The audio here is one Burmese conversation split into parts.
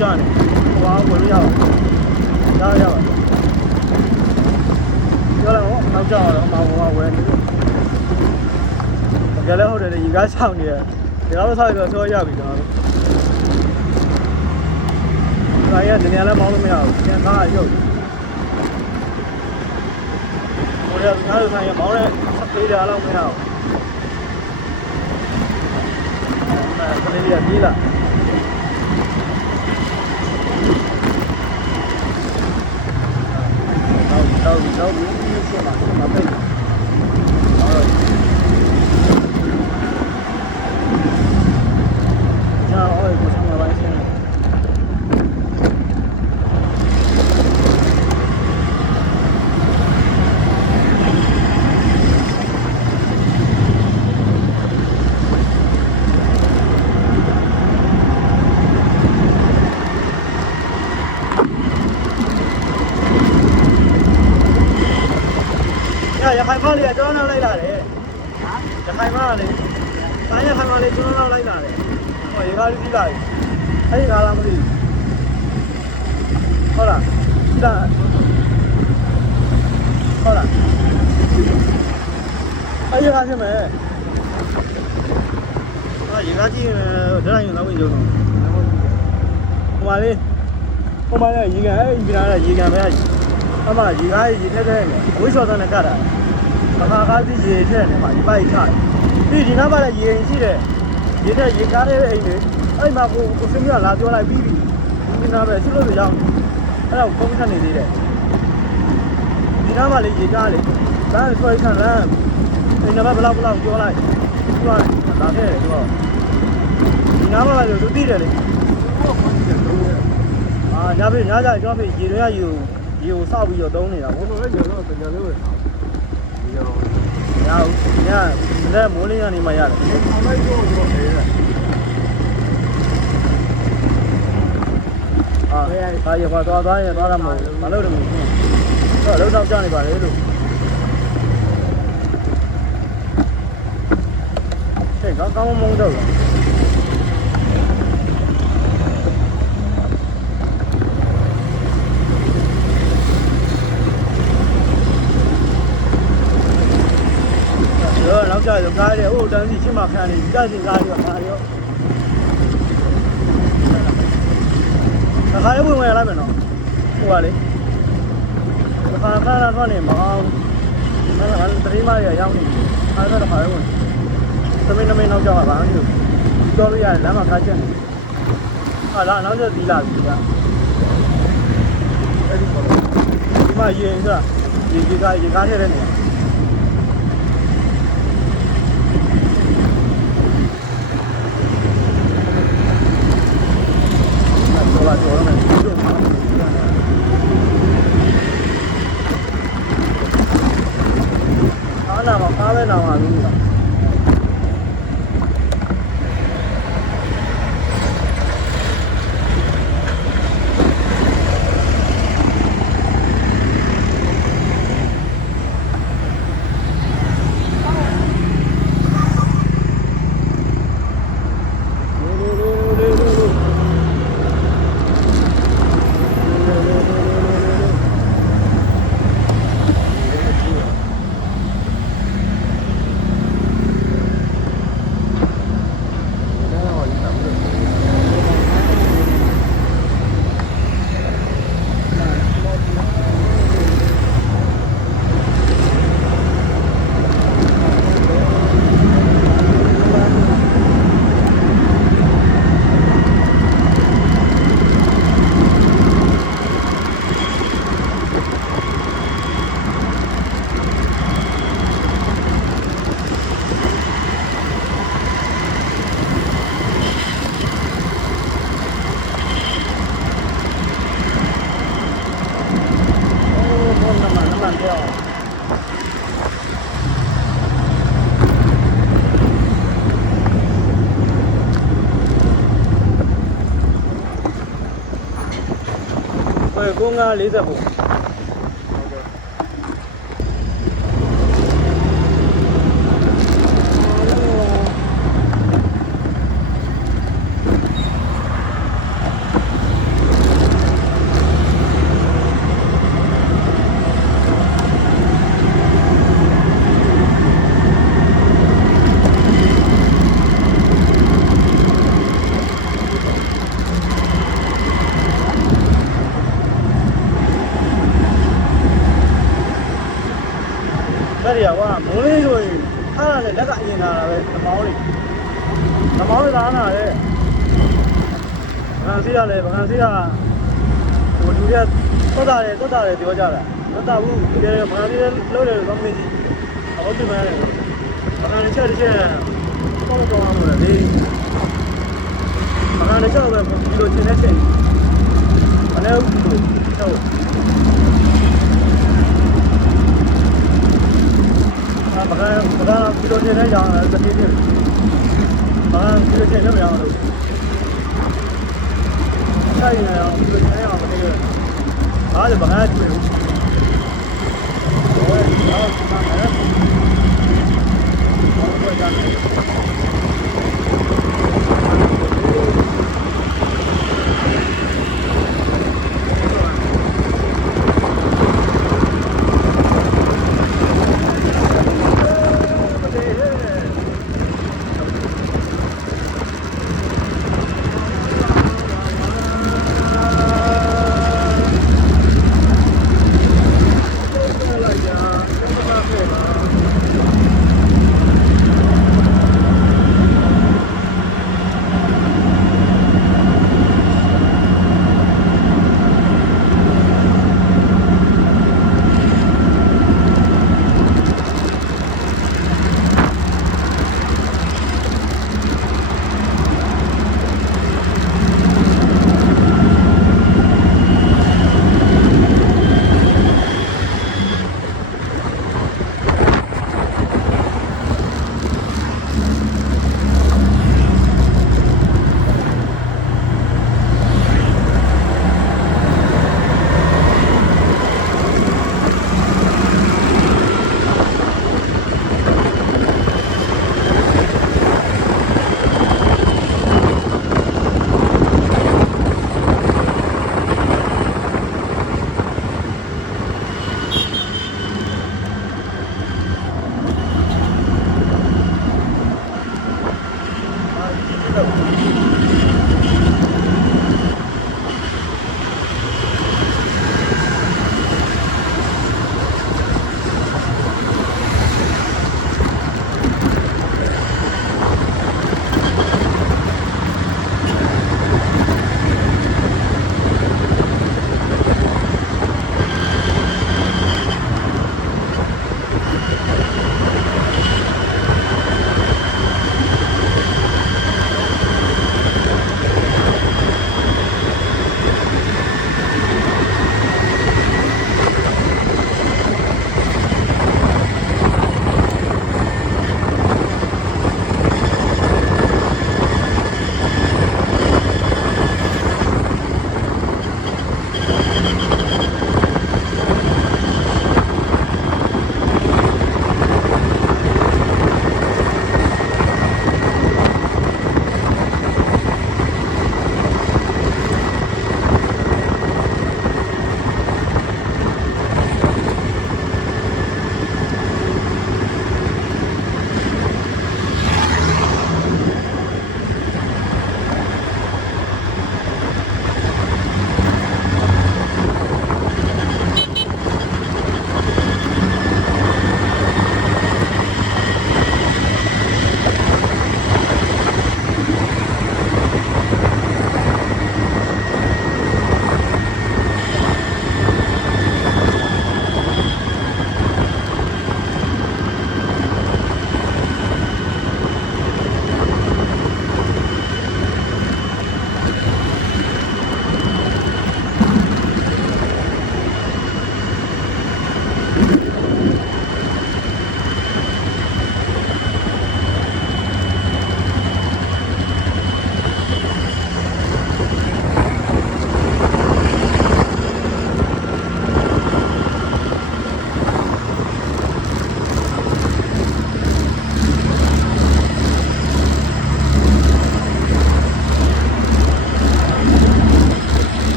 ကြနေဟိုကဝင်လို့ရပါရပါပြောလိုက်တော့နောက်ကြတော့မဟိုကဝယ်နေတယ်ကြလဲဟုတ်တယ်ရေကားဆောင်နေတယ်ဒီကားမဆောက်ဆိုတော့ရပြီကျွန်တော်တို့ဒါရတဲ့နေရာလည်းမောင်းလို့မရဘူးကျန်ကားရုပ်ဟိုရကားလို့ဆိုင်ရမောင်းတဲ့ဖေးကြတော့မရဘူးကလေးလေးပြေးလာတော့ဒီရှင်းမှာပဲရခိုင်မလေးကျွန်တော်နောက်လိုက်လာတယ်ရခိုင်မလေးတိုင်းရခိုင်မလေးကျွန်တော်နောက်လိုက်လာတယ်ဟောရေကားလေးကြီးလာပြီအဲ့ဒီကားလားမသိဟုတ်လားဒီလားဟုတ်လားအဲ့ဒီကားချင်းမဲ့ရေကားကြီးဒရိုင်းရောက်ဝင်ကြတော့ဟိုမလေးရေကန်အဲ့ဒီပြလာတဲ့ရေကန်ပဲအမရေကားရေထက်တဲ့ဝိဆောသနဲ့ကတာအခါကားကြီးရေထက်နေမှာဒီပိုက်ချပြီးဒီနောက်ပါလေရေရှိတယ်ရေထက်ရေကားတဲ့အိမ်တွေအဲ့မှာကိုစင်းမြလာပြောလိုက်ပြီးဒီနားပဲသူ့လို့ရောက်အဲ့တော့ပုံစံနေသေးတယ်ဒီနားမှာလေရေကားလေလမ်းဆွဲခံလမ်းအိမ်နံပါတ်ဘလောက်ပြောလိုက်သူကလာခဲ့တယ်သူကဒီနားမှာလေသူသိတယ်လေညပြညကြကျွန်တော်ရေတွေကရေကိုစောက်ပြီးတော့တုံးနေတာဘုံလည်းရေတော့တရားလေးပဲဒီရောညလက်မိုးလေးကနေမှရတယ်အောင်လိုက်တော့တော့တယ်ဒါရပါသွားရတာမလုပ်တယ်တော့လုံးတော့ကြားနေပါလေလို့ဟဲ့ကောင်းမုန်းတော့နောက်ကြတော့ကားတွေဟိုတန်းစီရှင်းမှခံနေကြစင်ကားတွေကားရောအခါရဝင်ဝင်လာမယ်နော်ဟိုကလေအခါကနေမအောင်အဲ့ဒါတတိမရရောက်နေအဲ့ဒါတော့ခါရဝင်သမင်းနောက်ကြပါဘာလို့တော်ရရလမ်းမှာခါချက်နေဟာလာနောက်ကျသီလာပြီကအဲ့ဒီပေါ်ဒီမှာရင်ကရေကားထဲတဲ့နေအားပဲနာမှာလို့လား940ဟုတ်ကဲ့ မောင်းလာတာလေဗကန်စီရတယ်ဗကန်စီကဟိုလူတွေကသွတ်တာတယ်ပြောကြတာမတဘူးဒီဗကန်စီလုံးတယ်တော့မင်းကြီးဟုတ်တယ်မလားဗကန်ချက်ပေါ့တော့အောင်လေဗကန်ချက်ပဲဒီလိုချင်းနေချင်းမလဲဘူးလို့ဟုတ်ဗကန်ဒီလိုချင်းနေကြအောင်တတိယဗကန်ဒီလိုချင်းနေမရအောင်လို့ဆိုင်နေအောင်ဒီလိုချင်းနေအောင်မနေရအားလည်းဗကန်ကျွေးဟိုတော့ဒီမှာလည်းဟုတ်ကဲ့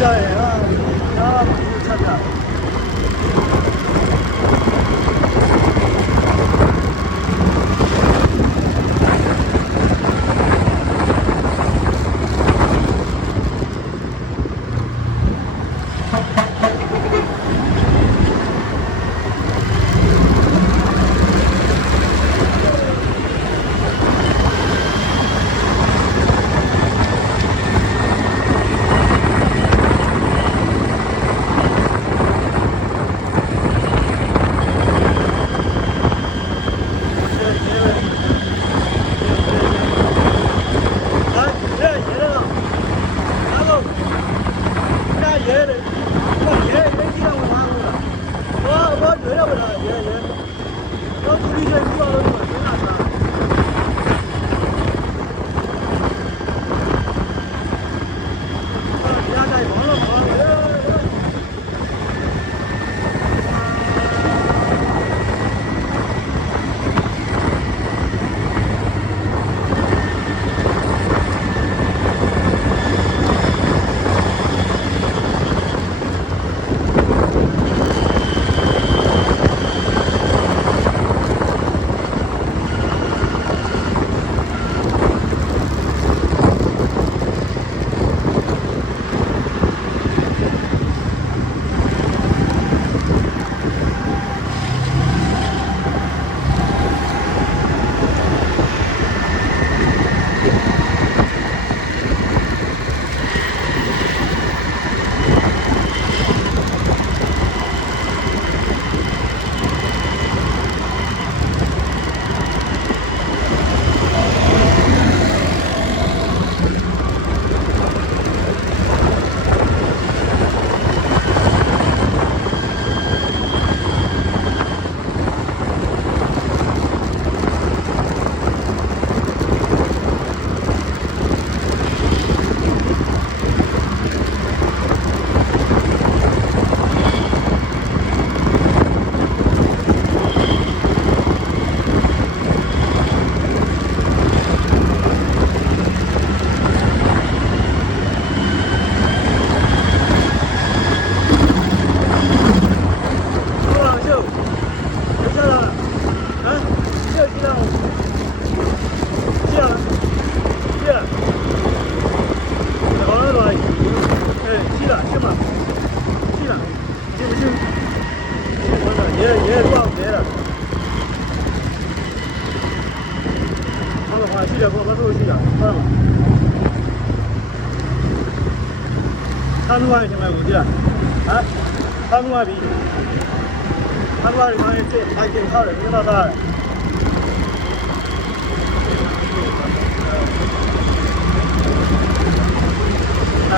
ရတယ်ဟာဒါမှမဟုတ်ချက်တာ他们外面卖不去啊？他们外面，他们外面这还挺好的，挺大的。哎。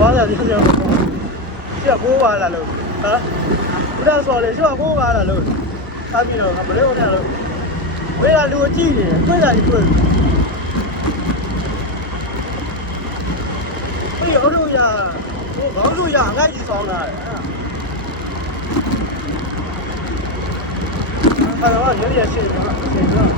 သွားတယ်ဒီလိုရှိခိုးပါလားလို့ဟမ်ဘုရားဆိုလေရှိခိုးပါလားလို့စားပြီးတော့ဘယ်လိုလဲလို့ဝေးကလူကြည့်နေတွေ့တာတွေ့ပြီးတော့တို့ရဟိုခေါင်းတို့ရငှက်ကြီးဆောင်းတာအဲ့တော့ရရရှိတယ်ဆင်တော့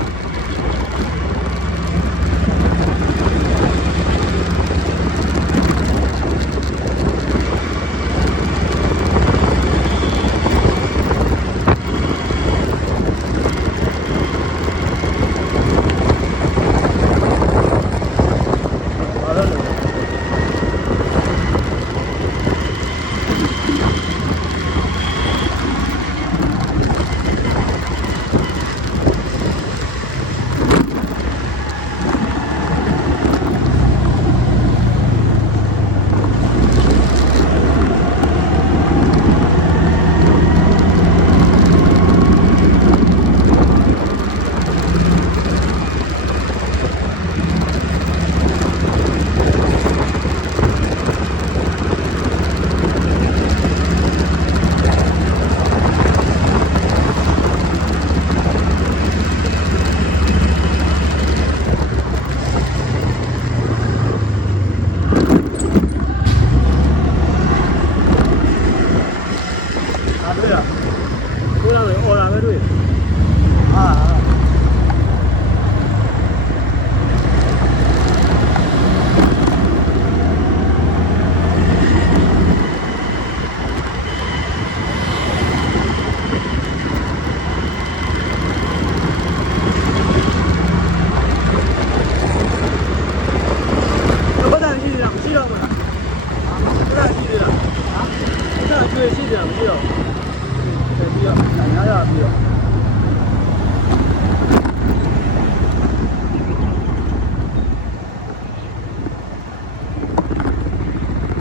မရှိတော့ပြီးတော့ညာရပြီးတော့